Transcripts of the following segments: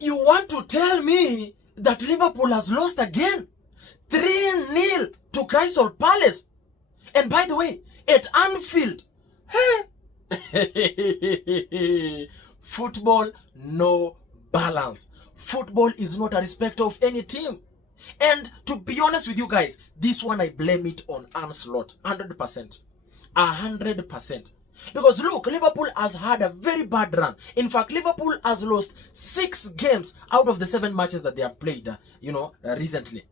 You want to tell me that Liverpool has lost again? 3-0 to Crystal Palace. And by the way, at Anfield. Football, no balance. Football is not a respecter of any team. And to be honest with you guys, this one I blame it on Arne. 100%. 100%. Because look, Liverpool has had a very bad run. In fact, Liverpool has lost 6 games out of the 7 matches that they have played, recently.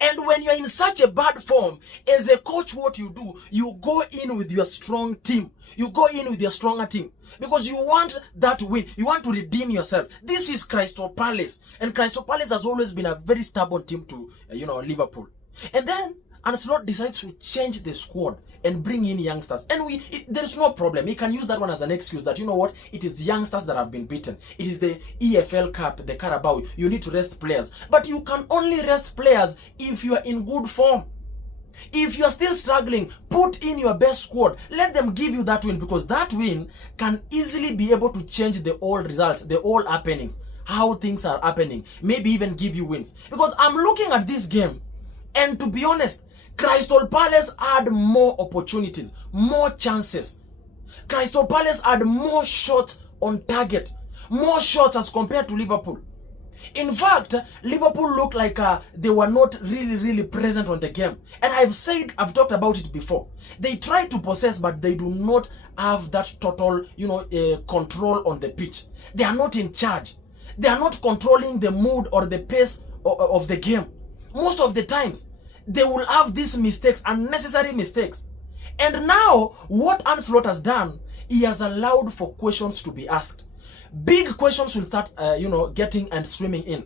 And when you're in such a bad form, as a coach, what you do, you go in with your strong team. You go in with your stronger team. Because you want that win. You want to redeem yourself. This is Crystal Palace. And Crystal Palace has always been a very stubborn team to, Liverpool. And then Arne decides to change the squad and bring in youngsters. And there's no problem. He can use that one as an excuse that, you know what, it is youngsters that have been beaten. It is the EFL Cup, the Carabao. You need to rest players. But you can only rest players if you are in good form. If you are still struggling, put in your best squad. Let them give you that win, because that win can easily be able to change the old results, the old happenings, how things are happening. Maybe even give you wins. Because I'm looking at this game, and to be honest, Crystal Palace had more opportunities, more chances. Crystal Palace had more shots on target, more shots as compared to Liverpool. In fact, Liverpool looked like they were not really present on the game. And I've talked about it before. They try to possess, but they do not have that total, control on the pitch. They are not in charge. They are not controlling the mood or the pace of the game. Most of the times, they will have these mistakes, unnecessary mistakes. And now, what Arne has done, he has allowed for questions to be asked. Big questions will start, getting and streaming in.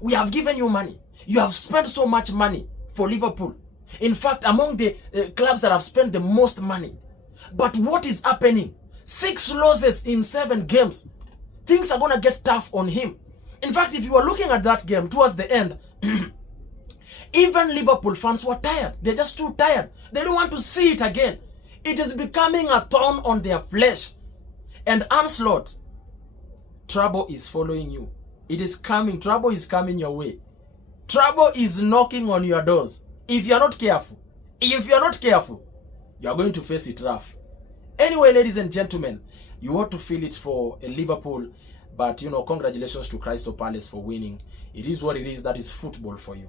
We have given you money. You have spent so much money for Liverpool. In fact, among the clubs that have spent the most money. But what is happening? 6 losses in 7 games. Things are going to get tough on him. In fact, if you are looking at that game towards the end, even Liverpool fans were tired. They're just too tired. They don't want to see it again. It is becoming a thorn on their flesh. And Arne, trouble is following you. It is coming. Trouble is coming your way. Trouble is knocking on your doors. If you're not careful, you're going to face it rough. Anyway, ladies and gentlemen, you ought to feel it for Liverpool. But, congratulations to Crystal Palace for winning. It is what it is. That is football for you.